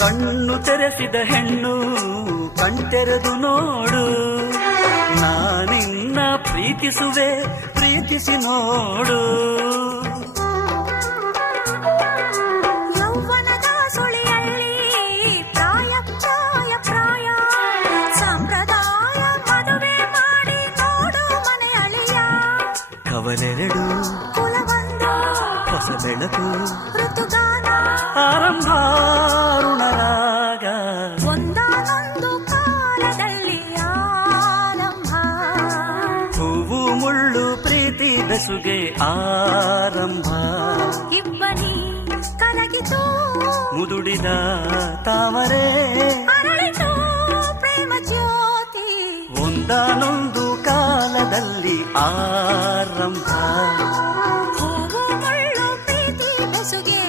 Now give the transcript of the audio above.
ಕಣ್ಣು ತೆರೆಸಿದ ಹೆಣ್ಣು ಕಣ್ತೆರೆದು ನೋಡು, ನಾನಿನ್ನ ಪ್ರೀತಿಸುವೆ, ಪ್ರೀತಿಸಿ ನೋಡು. ಯೌವನದ ಸುಳಿಯಲ್ಲಿ ಪ್ರಾಯ ಪ್ರಾಯ ಪ್ರಾಯ ಸಂಪ್ರದಾಯ ಮದುವೆ ಮಾಡಿ ನೋಡು ಮನೆಯಳಿಯ. ಕವಲೆರಡು ಕುಲವೊಂದು ಹೊಸ ಬೆಳಕು ಋತುಗಾನ ಆರಂಭ ಋಣರಾಗ. ಒಂದಾನೊಂದು ಕಾಲದಲ್ಲಿ ಆರಂಭ. ಹೂವು ಮುಳ್ಳು ಪ್ರೀತಿ ಬೆಸುಗೆ ಆರಂಭ. ಇಬ್ಬನಿ ಕರಗಿತು ಮುದುಡಿದ ತಾವರೆ ಅರಳಿತು ಪ್ರೇಮ ಜ್ಯೋತಿ. ಒಂದಾನೊಂದು ಕಾಲದಲ್ಲಿ ಆರಂಭ. ಹೂವು ಮುಳ್ಳು ಪ್ರೀತಿ ಬೆಸುಗೆ